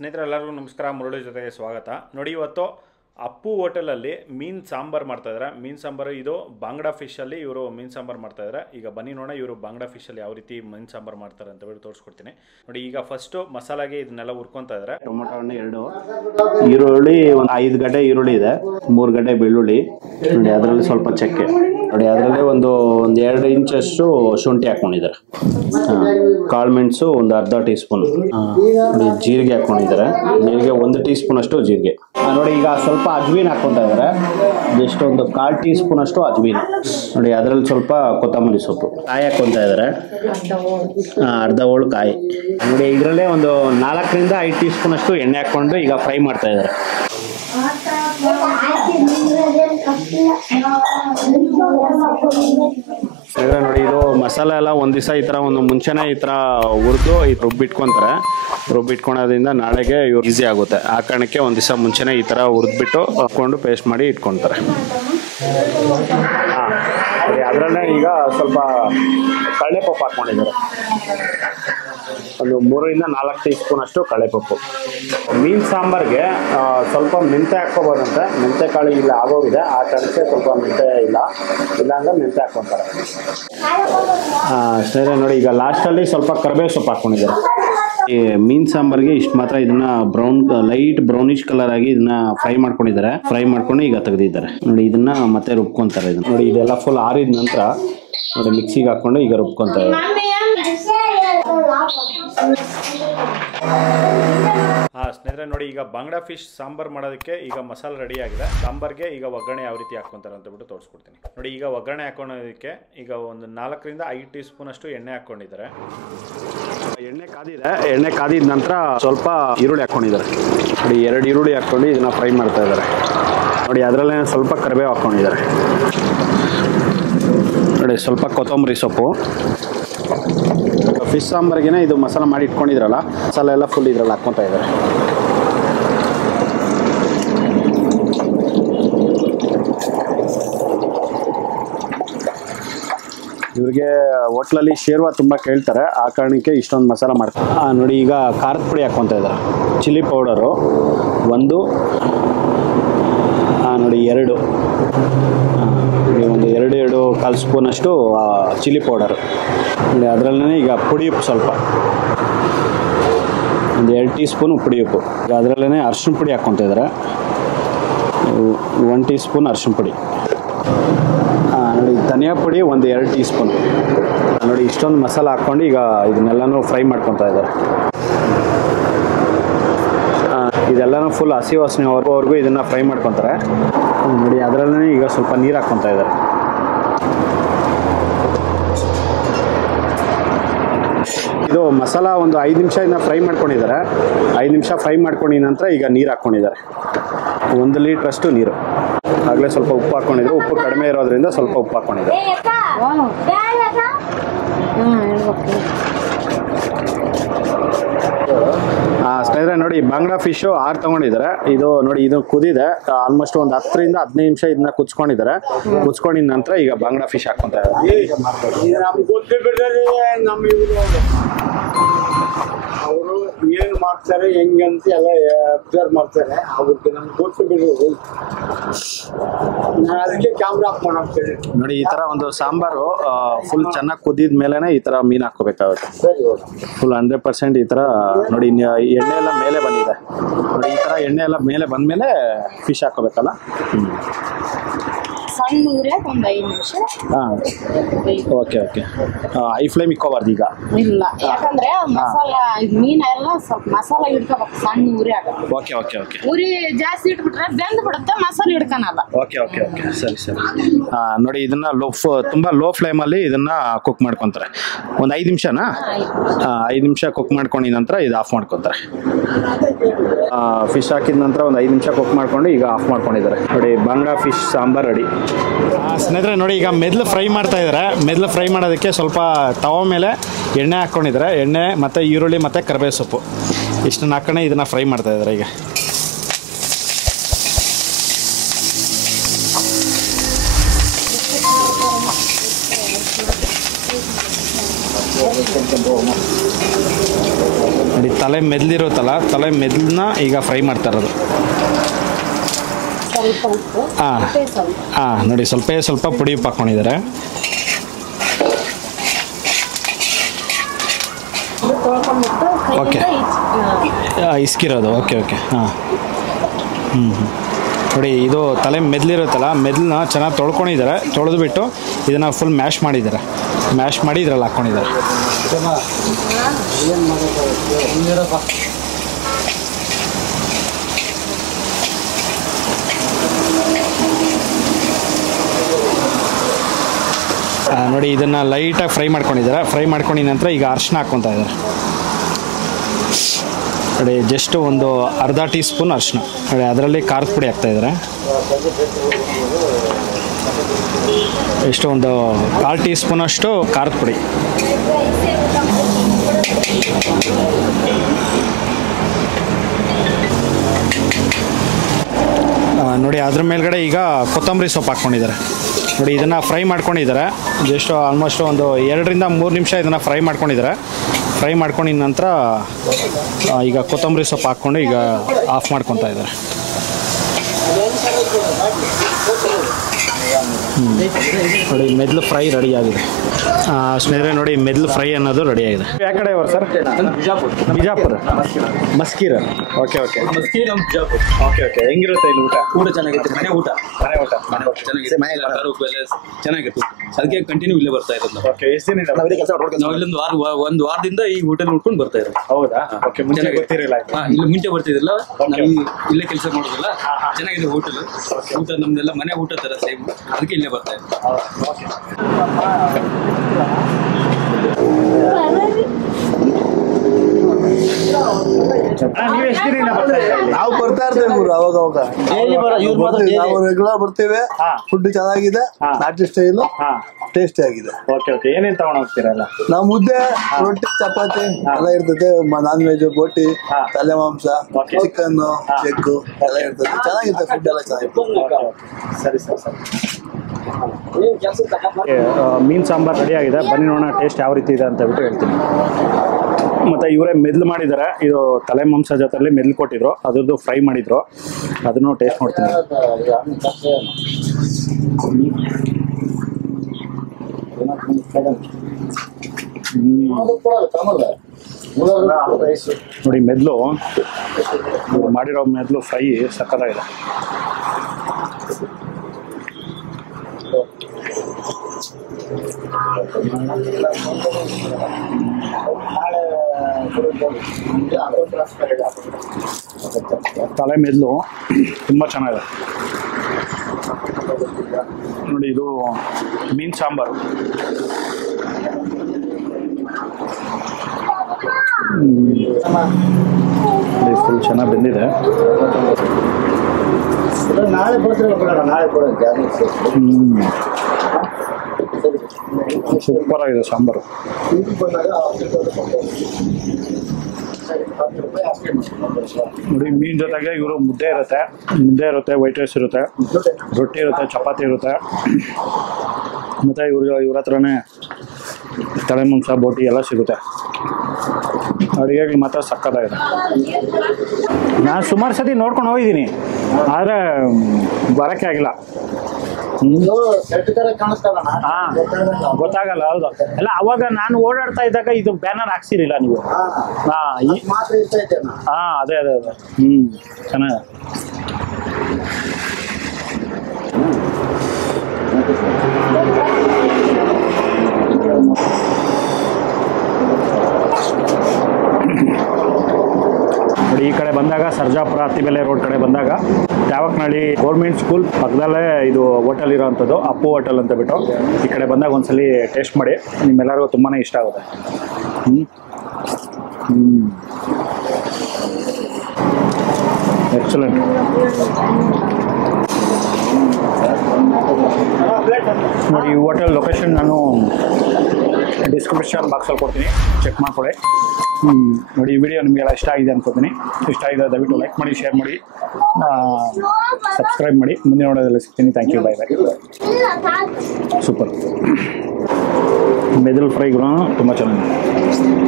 ಸ್ನೇಹಿತರೆಲ್ಲರಿಗೂ ನಮಸ್ಕಾರ. ಮುರಳಿ ಜೊತೆಗೆ ಸ್ವಾಗತ. ನೋಡಿ, ಇವತ್ತು ಅಪ್ಪು ಹೋಟೆಲಲ್ಲಿ ಮೀನು ಸಾಂಬಾರು ಮಾಡ್ತಾಯಿದ್ದಾರೆ. ಮೀನು ಸಾಂಬಾರು ಇದು ಬಾಂಗ್ಡಾ ಫಿಶಲ್ಲಿ ಇವರು ಮೀನು ಸಾಂಬಾರು ಮಾಡ್ತಾಯಿದ್ದಾರೆ. ಈಗ ಬನ್ನಿ ನೋಡೋಣ ಇವರು ಬಾಂಗ್ಡಾ ಫಿಶಲ್ಲಿ ಯಾವ ರೀತಿ ಮೀನು ಸಾಂಬಾರು ಮಾಡ್ತಾರೆ ಅಂತ ಹೇಳಿ ತೋರಿಸ್ಕೊಡ್ತೀನಿ. ನೋಡಿ, ಈಗ ಫಸ್ಟು ಮಸಾಲಾಗೆ ಇದನ್ನೆಲ್ಲ ಹುರ್ಕೊತಾ ಇದ್ದಾರೆ. ಟೊಮೊಟೊ ಹಣ್ಣು 2, ಈರುಳ್ಳಿ ಒಂದು 5 ಗಡ್ಡೆ ಈರುಳ್ಳಿ ಇದೆ, 3 ಗಡ್ಡೆ ಬೆಳ್ಳುಳ್ಳಿ ನೋಡಿ, ಅದರಲ್ಲಿ ಸ್ವಲ್ಪ ಚಕ್ಕೆ ನೋಡಿ, ಅದರಲ್ಲೇ ಒಂದು 2 ಇಂಚಷ್ಟು ಶುಂಠಿ ಹಾಕೊಂಡಿದ್ದಾರೆ. ಕಾಳು ಮೆಣಸು ಒಂದು ಅರ್ಧ ಟೀ ಸ್ಪೂನ್ ನೋಡಿ, ಜೀರಿಗೆ ಹಾಕೊಂಡಿದ್ದಾರೆ. ಜೀರಿಗೆ 1 ಟೀ ಸ್ಪೂನ್ ಅಷ್ಟು ಜೀರಿಗೆ ನೋಡಿ. ಈಗ ಸ್ವಲ್ಪ ಅಜ್ಮೀನ್ ಹಾಕ್ಕೊತಾ ಇದ್ದಾರೆ, ಜಸ್ಟ್ ಒಂದು 1/4 ಟೀ ಸ್ಪೂನ್ ಅಷ್ಟು ಅಜ್ಮೀನ್ ನೋಡಿ. ಅದರಲ್ಲಿ ಸ್ವಲ್ಪ ಕೊತ್ತಂಬರಿ ಸೊಪ್ಪು, ಕಾಯಿ ಹಾಕ್ಕೊತಾ ಇದ್ದಾರೆ, ಅರ್ಧ ಹೋಳು ಕಾಯಿ ನೋಡಿ. ಇದರಲ್ಲೇ ಒಂದು 4ರಿಂದ 5 ಟೀ ಸ್ಪೂನ್ ಅಷ್ಟು ಎಣ್ಣೆ ಹಾಕ್ಕೊಂಡು ಈಗ ಫ್ರೈ ಮಾಡ್ತಾ ಇದ್ದಾರೆ. ನೋಡಿ, ಇದು ಮಸಾಲೆ ಎಲ್ಲ ಒಂದು ದಿವಸ ಈ ಥರ ಒಂದು ಮುಂಚೆನೇ ಈ ಥರ ಹುರಿದು ರುಬ್ಬಿಟ್ಕೊತಾರೆ. ರುಬ್ಬಿಟ್ಕೊಳೋದ್ರಿಂದ ನಾಳೆಗೆ ಇವ್ರು ಈಸಿ ಆಗುತ್ತೆ. ಆ ಕಾರಣಕ್ಕೆ ಒಂದು ದಿವಸ ಮುಂಚೆನೇ ಈ ಥರ ಹುರಿದ್ಬಿಟ್ಟು ಹಾಕ್ಕೊಂಡು ಪೇಸ್ಟ್ ಮಾಡಿ ಇಟ್ಕೊತಾರೆ. ಅದರಲ್ಲೇ ಈಗ ಸ್ವಲ್ಪ ಕಡಲೆಪಪ್ಪು ಹಾಕ್ಕೊಂಡಿದ್ದಾರೆ, ಒಂದು 3ರಿಂದ 4 ಟೀ ಸ್ಪೂನ್ ಅಷ್ಟು ಕಡಲೆಪಪ್ಪು. ಮೀನು ಸಾಂಬಾರಿಗೆ ಸ್ವಲ್ಪ ಮೆಂತೆ ಹಾಕ್ಕೋಬೋದಂತೆ. ಮೆಂತೆ ಕಾಳು ಇಲ್ಲ ಆಗೋಗಿದೆ, ಆ ಕಾರಣಕ್ಕೆ ಸ್ವಲ್ಪ ಮೆಂತೆ ಇಲ್ಲಾಂದ್ರೆ ಮೆಂತೆ ಹಾಕ್ಕೊತಾರೆ. ಸರಿ ನೋಡಿ, ಈಗ ಲಾಸ್ಟಲ್ಲಿ ಸ್ವಲ್ಪ ಕರಿಬೇವು ಸೊಪ್ಪು ಹಾಕ್ಕೊಂಡಿದ್ದಾರೆ. ಈ ಮೀನು ಸಾಂಬಾರಿಗೆ ಇಷ್ಟು ಮಾತ್ರ. ಇದನ್ನ ಲೈಟ್ ಬ್ರೌನಿಶ್ ಕಲರ್ ಆಗಿ ಇದನ್ನ ಫ್ರೈ ಮಾಡ್ಕೊಂಡಿದ್ದಾರೆ. ಫ್ರೈ ಮಾಡ್ಕೊಂಡು ಈಗ ತೆಗೆದಿದ್ದಾರೆ ನೋಡಿ. ಇದನ್ನ ಮತ್ತೆ ರುಬ್ಕೊಂತಾರೆ. ಇದನ್ನ ನೋಡಿ, ಇದೆಲ್ಲ ಫುಲ್ ಆರಿದ ನಂತರ ನೋಡಿ ಮಿಕ್ಸಿಗೆ ಹಾಕೊಂಡು ಈಗ ರುಬ್ಕೊಂತಾರೆ. ಸ್ನೇಹಿತರೆ ನೋಡಿ, ಈಗ ಬಾಂಗ್ಡಾ ಫಿಶ್ ಸಾಂಬಾರು ಮಾಡೋದಕ್ಕೆ ಈಗ ಮಸಾಲೆ ರೆಡಿ ಆಗಿದೆ. ಸಾಂಬಾರ್ಗೆ ಈಗ ಒಗ್ಗರಣೆ ಯಾವ ರೀತಿ ಹಾಕ್ಕೊಂತಾರೆ ಅಂತ ಬಿಟ್ಟು ತೋರಿಸ್ಕೊಡ್ತೀನಿ. ನೋಡಿ, ಈಗ ಒಗ್ಗರಣೆ ಹಾಕೊಳ್ಳೋದಕ್ಕೆ ಈಗ ಒಂದು 4ರಿಂದ 5 ಟೀ ಸ್ಪೂನ್ ಅಷ್ಟು ಎಣ್ಣೆ ಹಾಕ್ಕೊಂಡಿದ್ದಾರೆ. ಎಣ್ಣೆ ಕಾದಿದೆ. ಎಣ್ಣೆ ಕಾದಿದ ನಂತರ ಸ್ವಲ್ಪ ಈರುಳ್ಳಿ ಹಾಕ್ಕೊಂಡಿದ್ದಾರೆ ನೋಡಿ. 2 ಈರುಳ್ಳಿ ಹಾಕ್ಕೊಂಡು ಇದನ್ನ ಫ್ರೈ ಮಾಡ್ತಾ ಇದ್ದಾರೆ ನೋಡಿ. ಅದರಲ್ಲೇ ಸ್ವಲ್ಪ ಕರಿಬೇವು ಹಾಕ್ಕೊಂಡಿದ್ದಾರೆ ನೋಡಿ. ಸ್ವಲ್ಪ ಕೊತ್ತಂಬರಿ ಸೊಪ್ಪು. ಫಿಶ್ ಸಾಂಬಾರಿಗೆನೆ ಇದು ಮಸಾಲ ಮಾಡಿ ಇಟ್ಕೊಂಡಿದ್ರಲ್ಲ, ಮಸಾಲೆ ಎಲ್ಲ ಫುಲ್ ಇದ್ರಲ್ಲಿ ಹಾಕ್ಕೊತಾ ಇದ್ದಾರೆ. ಇವ್ರಿಗೆ ಹೋಟ್ಲಲ್ಲಿ ಶೇರ್ವಾ ತುಂಬ ಕೇಳ್ತಾರೆ, ಆ ಕಾರಣಕ್ಕೆ ಇಷ್ಟೊಂದು ಮಸಾಲ ಮಾಡ್ತಾರೆ. ನೋಡಿ, ಈಗ ಖಾರದ ಪುಡಿ ಹಾಕ್ಕೊತಾ ಇದ್ದಾರೆ. ಚಿಲ್ಲಿ ಪೌಡರು 1 ನೋಡಿ 2 ಒಂದು 2-2.25 ಸ್ಪೂನ್ ಅಷ್ಟು ಚಿಲ್ಲಿ ಪೌಡರು ನೋಡಿ. ಅದರಲ್ಲೇ ಈಗ ಪುಡಿ ಉಪ್ಪು ಸ್ವಲ್ಪ ಒಂದು 2 ಟೀ ಸ್ಪೂನ್ ಪುಡಿ ಉಪ್ಪು. ಈಗ ಅದರಲ್ಲೇ ಅರಿಶಿಣ ಪುಡಿ ಹಾಕ್ಕೊತಾ ಇದ್ದಾರೆ, 1 ಟೀ ಸ್ಪೂನ್ ಅರಿಶಿಣ ಪುಡಿ ನೋಡಿ. ಧನಿಯಾ ಪುಡಿ ಒಂದು 2 ಟೀ ಸ್ಪೂನ್ ನೋಡಿ. ಇಷ್ಟೊಂದು ಮಸಾಲ ಹಾಕ್ಕೊಂಡು ಈಗ ಇದನ್ನೆಲ್ಲನೂ ಫ್ರೈ ಮಾಡ್ಕೊತಾ ಇದ್ದಾರೆ. ಇದೆಲ್ಲನೂ ಫುಲ್ ಹಸಿ ವಾಸನೆವರೆಗೂ ಇದನ್ನು ಫ್ರೈ ಮಾಡ್ಕೊತಾರೆ ನೋಡಿ. ಅದರಲ್ಲೇ ಈಗ ಸ್ವಲ್ಪ ನೀರು ಹಾಕ್ಕೊತಾ ಇದ್ದಾರೆ. ಇದು ಮಸಾಲ ಒಂದು 5 ನಿಮಿಷ ಇದನ್ನ ಫ್ರೈ ಮಾಡ್ಕೊಂಡಿದ್ದಾರೆ. 5 ನಿಮಿಷ ಫ್ರೈ ಮಾಡ್ಕೊಂಡಿದ ನಂತರ ಈಗ ನೀರು ಹಾಕ್ಕೊಂಡಿದ್ದಾರೆ. 1 ಲೀಟ್ರಷ್ಟು ನೀರು. ಆಗಲೇ ಸ್ವಲ್ಪ ಉಪ್ಪು ಹಾಕ್ಕೊಂಡಿದ್ರು, ಉಪ್ಪು ಕಡಿಮೆ ಇರೋದ್ರಿಂದ ಸ್ವಲ್ಪ ಉಪ್ಪು ಹಾಕ್ಕೊಂಡಿದ್ದಾರೆ. ಸ್ನೇಹಿತರೆ ನೋಡಿ, ಬಾಂಗ್ಡಾ ಫಿಶು 6 ತಗೊಂಡಿದ್ದಾರೆ. ಇದು ನೋಡಿ, ಇದು ಕುದಿದೆ ಆಲ್ಮೋಸ್ಟ್ ಒಂದು 10ರಿಂದ 15 ನಿಮಿಷ ಇದನ್ನ ಕುಚ್ಕೊಂಡಿದ್ದಾರೆ. ಕುಚ್ಕೊಂಡಿದ ನಂತರ ಈಗ ಬಾಂಗ್ಡಾ ಫಿಶ್ ಹಾಕ್ಕೊಂತಾ ಇದ್ದಾರೆ. ಅವರು ಏನು ಮಾಡ್ತಾರೆ ಹೆಂಗೆ ಅಂತ ಎಲ್ಲ ಅಬ್ಸರ್ವ್ ಮಾಡ್ತಾರೆ. ಅವ್ರಿಗೆ ನಮ್ಗೆ ಗೊತ್ತು ಬಿಡೋದು, ನಾನು ಅದಕ್ಕೆ ಕ್ಯಾಮ್ರಾ ಆಫ್ ಮಾಡ್ತೇನೆ ನೋಡಿ. ಈ ತರ ಒಂದು ಸಾಂಬಾರು ಫುಲ್ ಚೆನ್ನಾಗಿ ಕುದಿದ ಮೇಲೆನೆ ಈ ತರ ಮೀನು ಹಾಕೋಬೇಕಾಗುತ್ತೆ. ಫುಲ್ 100% ಈ ತರ ನೋಡಿ. ಎಣ್ಣೆ ಎಲ್ಲ ಮೇಲೆ ಬಂದಿದೆ ನೋಡಿ. ಈ ತರ ಎಣ್ಣೆ ಎಲ್ಲ ಮೇಲೆ ಬಂದ್ಮೇಲೆ ಫಿಶ್ ಹಾಕೋಬೇಕಲ್ಲ. ಸಣ್ಣ ಊರಾಗ ಒಂದು 5 ನಿಮಿಷ. Okay okay. ಐ ಫ್ಲೇಮ್ ಇಕ್ಕೋಬಾರ್ದು ಈಗ. ಇಲ್ಲ, ಯಾಕಂದ್ರೆ ಮಸಾಲ ಮೀನ ಎಲ್ಲ ಸ್ವಲ್ಪ ಮಸಾಲ ಹಿಡ್ಕೋಬೇಕು ಸಣ್ಣ ಊರಾಗ. Okay okay okay. ಉರಿ ಜಾಸ್ತಿ ಇಟ್ಬಿಟ್ರೆ ಬೆಂದ್ ಬಿಡುತ್ತೆ, ಮಸಾಲ ಹಿಡ್ಕೊನಲ್ಲ. ಓಕೆ ಓಕೆ ಓಕೆ, ಸರಿ ಸರಿ. ನೋಡಿ, ಇದನ್ನ ತುಂಬಾ ಲೋ ಫ್ಲೇಮಲ್ಲಿ ಇದನ್ನ ಕುಕ್ ಮಾಡ್ಕೊತಾರೆ. ಒಂದು 5 ನಿಮಿಷನಾ? 5 ನಿಮಿಷ ಕುಕ್ ಮಾಡ್ಕೊಂಡಿದ ನಂತರ ಇದು ಆಫ್ ಮಾಡ್ಕೊತಾರೆ. ಫಿಶ್ ಹಾಕಿದ ನಂತರ ಒಂದು 5 ನಿಮಿಷ ಕುಕ್ ಮಾಡ್ಕೊಂಡು ಈಗ ಆಫ್ ಮಾಡ್ಕೊಂಡಿದ್ದಾರೆ ನೋಡಿ. ಬಾಂಗ್ಡಾ ಫಿಶ್ ಸಾಂಬಾರ್ ರೆಡಿ. ಸ್ನೇಹಿತರೆ ನೋಡಿ, ಈಗ ಮೆದ್ಲು ಫ್ರೈ ಮಾಡ್ತಾ ಇದ್ದಾರೆ. ಮೆದ್ಲು ಫ್ರೈ ಮಾಡೋದಕ್ಕೆ ಸ್ವಲ್ಪ ತವ ಮೇಲೆ ಎಣ್ಣೆ ಹಾಕ್ಕೊಂಡಿದ್ದಾರೆ. ಎಣ್ಣೆ ಮತ್ತು ಈರುಳ್ಳಿ ಮತ್ತು ಕರಿಬೇವು ಸೊಪ್ಪು ಇಷ್ಟನ್ನು ಹಾಕೊಂಡೆ ಇದನ್ನು ಫ್ರೈ ಮಾಡ್ತಾ ಇದ್ದಾರೆ. ಈಗ ನೋಡಿ ತಲೆ ಮೆದ್ಲಿರುತ್ತಲ್ಲ, ತಲೆ ಮೆದ್ಲನ್ನ ಈಗ ಫ್ರೈ ಮಾಡ್ತಾ ಇರೋದು. ಸ್ವಲ್ಪ ಉಪ್ಪು ಹಾಂ ಮತ್ತೆ ಸ್ವಲ್ಪ ಹಾಂ ನೋಡಿ ಸ್ವಲ್ಪ ಪುಡಿ ಉಪ್ಪು ಹಾಕ್ಕೊಂಡಿದ್ದಾರೆ. ಇದು ತೊಳ್ಕೊಂಡ್ಬಿಟ್ಟು Okay. ಇಸ್ಕಿರೋದು. ಓಕೆ ಹಾಂ ನೋಡಿ ಇದು ತಲೆ ಮೆದ್ಲಿರುತ್ತಲ್ಲ, ಮೆದ್ಲನ್ನ ಚೆನ್ನಾಗಿ ತೊಳ್ಕೊಂಡಿದ್ದಾರೆ. ತೊಳೆದ್ಬಿಟ್ಟು ಇದನ್ನು ಫುಲ್ ಮ್ಯಾಶ್ ಮಾಡಿದ್ದಾರೆ. ಮ್ಯಾಶ್ ಮಾಡಿ ಇದ್ರಲ್ಲಿ ಹಾಕ್ಕೊಂಡಿದ್ದಾರೆ. ನೋಡಿ ಇದನ್ನು ಲೈಟಾಗಿ ಫ್ರೈ ಮಾಡ್ಕೊಂಡಿದ್ದಾರೆ. ಫ್ರೈ ಮಾಡ್ಕೊಂಡಿದ ನಂತರ ಈಗ ಅರಿಶಿನ ಹಾಕ್ಕೊತಾ ಇದ್ದಾರೆ. ನೋಡಿ ಜಸ್ಟ್ ಒಂದು ಅರ್ಧ ಟೀ ಸ್ಪೂನ್ ಅರಿಶಿನ. ನೋಡಿ ಅದರಲ್ಲಿ ಖಾರದ ಪುಡಿ ಹಾಕ್ತಾಯಿದ್ದಾರೆ. ಎಷ್ಟು ಒಂದು 1/4 ಟೀ ಸ್ಪೂನಷ್ಟು ಖಾರದ ಪುಡಿ. ನೋಡಿ ಅದ್ರ ಮೇಲ್ಗಡೆ ಈಗ ಕೊತ್ತಂಬರಿ ಸೊಪ್ಪು ಹಾಕ್ಕೊಂಡಿದ್ದಾರೆ. ನೋಡಿ ಇದನ್ನು ಫ್ರೈ ಮಾಡ್ಕೊಂಡಿದ್ದಾರೆ. ಜಸ್ಟ್ ಆಲ್ಮೋಸ್ಟ್ ಒಂದು 2 ರಿಂದ 3 ನಿಮಿಷ ಇದನ್ನು ಫ್ರೈ ಮಾಡ್ಕೊಂಡಿದ್ದಾರೆ. ಫ್ರೈ ಮಾಡ್ಕೊಂಡಿದ ನಂತರ ಈಗ ಕೊತ್ತಂಬರಿ ಸೊಪ್ಪು ಹಾಕ್ಕೊಂಡು ಈಗ ಆಫ್ ಮಾಡ್ಕೊತಾ ಇದ್ದಾರೆ. ನೋಡಿ ಮೆದ್ಲು ಫ್ರೈ ರೆಡಿ ಆಗಿದೆ. ಸ್ನೇಹಿತರೆ ನೋಡಿ ಮೆದ್ಲು ಫ್ರೈ ಅನ್ನೋದು ರೆಡಿ ಆಗಿದೆ. ಯಾವ ಕಡೆ ಅವರು ಸರ್? ಬಿಜಾಪುರ ಮಸ್ಕೀರ. ಓಕೆ ಓಕೆ ಹೆಂಗಿರುತ್ತೆ ಇಲ್ಲಿ ಊಟ? ಚೆನ್ನಾಗಿರುತ್ತೆ. ಮನೆ ಊಟ ಚೆನ್ನಾಗಿತ್ತು. ಅದಕ್ಕೆ ಕಂಟಿನ್ಯೂ ಇಲ್ಲೇ ಬರ್ತಾ ಇರೋದು. ಓಕೆ ಎಷ್ಟು ದಿನ ನಾವು ಇಲ್ಲೊಂದು ಒಂದು ವಾರದಿಂದ ಈ ಹೋಟೆಲ್ ನೋಡ್ಕೊಂಡು ಬರ್ತಾ ಇರೋದು. ಹೌದಾ? ಓಕೆ ಮುಂಚೆ ಗೊತ್ತಿರಲಿಲ್ಲ. ಇಲ್ಲಿ ಮುಂಚೆ ಬರ್ತಿದ್ದಿಲ್ಲ, ಇಲ್ಲೇ ಕೆಲಸ ಮಾಡೋದಿಲ್ಲ. ಚೆನ್ನಾಗಿದೆ ಹೋಟೆಲ್. ಊಟ ನಮ್ದೆಲ್ಲ ಮನೆ ಊಟ ತರ ಸೇಮ್. ಅದಕ್ಕೆ ಇಲ್ಲೇ ಬರ್ತಾ ಇರೋದು. ನೀವು ಎಷ್ಟು ದಿನ ಬರ್ತಾ ಇದ್ದೀರಾ? ನಾವು ಬರ್ತಾ ಇರ್ತೇವೆ ಗುರು ಅವಾಗ ನಾವು ರೆಗ್ಯುಲರ್ ಬರ್ತೇವೆ. ಫುಡ್ ಚೆನ್ನಾಗಿದೆ, ನಾಟಿ ಸ್ಟೈಲು, ಟೇಸ್ಟಿ ಆಗಿದೆ. ಓಕೆ ಏನೇನು ತಗೊಂಡು ಹೋಗ್ತೀರಲ್ಲ? ನಾವು ಮುದ್ದೆ, ರೊಟ್ಟಿ, ಚಪಾತಿ ಎಲ್ಲ ಇರ್ತದೆ. ನಾನ್ ವೆಜ್, ಬೋಟಿ, ತಲೆ ಮಾಂಸ, ಚಿಕನ್, ಎಗ್ ಎಲ್ಲ ಇರ್ತದೆ. ಚೆನ್ನಾಗಿರುತ್ತೆ ಫುಡ್ ಎಲ್ಲ ಚೆನ್ನಾಗಿರುತ್ತೆ. ಸರಿ ಮೀನು ಸಾಂಬಾರು ರೆಡಿ ಆಗಿದೆ. ಬನ್ನಿ ನೋಡೋಣ ಟೇಸ್ಟ್ ಯಾವ ರೀತಿ ಇದೆ ಅಂತ ಬಿಟ್ಟು ಹೇಳ್ತೀನಿ. ಮತ್ತು ಇವರೇ ಮೆದ್ಲು ಮಾಡಿದ್ದಾರೆ. ಇದು ತಲೆ ಮಾಂಸ ಜೊತೆಲಿ ಮೆದ್ಲು ಕೊಟ್ಟಿದ್ರು, ಅದ್ರದ್ದು ಫ್ರೈ ಮಾಡಿದ್ರು. ಅದನ್ನು ಟೇಸ್ಟ್ ನೋಡ್ತೀನಿ. ನೋಡಿ ಮೆದ್ಲು ಮಾಡಿರೋ ಮೆದ್ಲು ಫ್ರೈ ಸಕ್ಕತ್ತಾಗಿದೆ. ತಲೆ ಮೆದ್ಲು ತುಂಬ ಚೆನ್ನಾಗಿದೆ. ನೋಡಿ ಇದು ಮೀನು ಸಾಂಬಾರು. ಫುಲ್ ಚೆನ್ನಾಗಿ ಬೆಂದಿದೆ. ನಾಳೆ ಬರ್ತೀವಿ. ನಾಳೆ ಸೂಪರ್ ಆಗಿದೆ ಸಾಂಬಾರು. ನೋಡಿ ಮೀನು ಜೊತೆಗೆ ಇವರು ಮುದ್ದೆ ಇರುತ್ತೆ, ವೈಟ್ ರೈಸ್ ಇರುತ್ತೆ, ರೊಟ್ಟಿ ಇರುತ್ತೆ, ಚಪಾತಿ ಇರುತ್ತೆ. ಮತ್ತು ಇವ್ರ ಹತ್ರನೇ ತಲೆ ಮಾಂಸ, ಬೋಟಿ ಎಲ್ಲ ಸಿಗುತ್ತೆ. ಅಡುಗೆಗಳು ಮಾತ್ರ ಸಕ್ಕತ್ತಾಗಿದೆ. ನಾನು ಸುಮಾರು ಸತಿ ನೋಡ್ಕೊಂಡು ಹೋಗಿದ್ದೀನಿ, ಆದರೆ ಬರೋಕ್ಕೆ ಆಗಿಲ್ಲ. ಹಾಂ ಗೊತ್ತಾಗಲ್ಲ. ಹೌದು ಅಲ್ಲ, ಅವಾಗ ನಾನು ಓಡಾಡ್ತಾ ಇದ್ದಾಗ ಇದು ಬ್ಯಾನರ್ ಹಾಕ್ಸಿರಿಲ್ಲ ನೀವು? ಹಾಂ ಅದೇ ಚೆನ್ನಾಗಿದೆ. ನೋಡಿ ಈ ಕಡೆ ಬಂದಾಗ ಸರ್ಜಾಪುರ ಅತ್ತಿಬೆಲೆ ರೋಡ್ ಕಡೆ ಬಂದಾಗ ತ್ಯಾವಕ್ನಹಳ್ಳಿ ಗೌರ್ಮೆಂಟ್ ಸ್ಕೂಲ್ ಪಕ್ಕದಲ್ಲೇ ಇದು ಹೋಟೆಲ್ ಇರೋವಂಥದ್ದು, ಅಪ್ಪು ಹೋಟೆಲ್ ಅಂತ ಬಿಟ್ಟು. ಈ ಕಡೆ ಬಂದಾಗ ಒಂದ್ಸಲಿ ಟೇಸ್ಟ್ ಮಾಡಿ, ನಿಮ್ಮೆಲ್ಲರಿಗೂ ತುಂಬಾ ಇಷ್ಟ ಆಗುತ್ತೆ. ಎಕ್ಸಲೆಂಟ್. ನೋಡಿ ಈ ಹೋಟೆಲ್ ಲೊಕೇಶನ್ ನಾನು ಡಿಸ್ಕ್ರಿಪ್ಷನ್ ಬಾಕ್ಸಲ್ಲಿ ಕೊಡ್ತೀನಿ, ಚೆಕ್ ಮಾಡ್ಕೊಳ್ಳಿ. ನೋಡಿ ಈ ವಿಡಿಯೋ ನಿಮಗೆಲ್ಲ ಇಷ್ಟ ಆಗಿದೆ ಅನ್ಕೋತೀನಿ. ಇಷ್ಟ ಆಗಿದೆ ದಯವಿಟ್ಟು ಲೈಕ್ ಮಾಡಿ, ಶೇರ್ ಮಾಡಿ, ಸಬ್ಸ್ಕ್ರೈಬ್ ಮಾಡಿ. ಮುಂದಿನ ನೋಡೋದ್ರಲ್ಲಿ ಸಿಗ್ತೀನಿ. Thank you, bye bye. Super ಮೆದುಳು ಫ್ರೈ ಕೂಡ ತುಂಬ ಚೆನ್ನಾಗಿದೆ.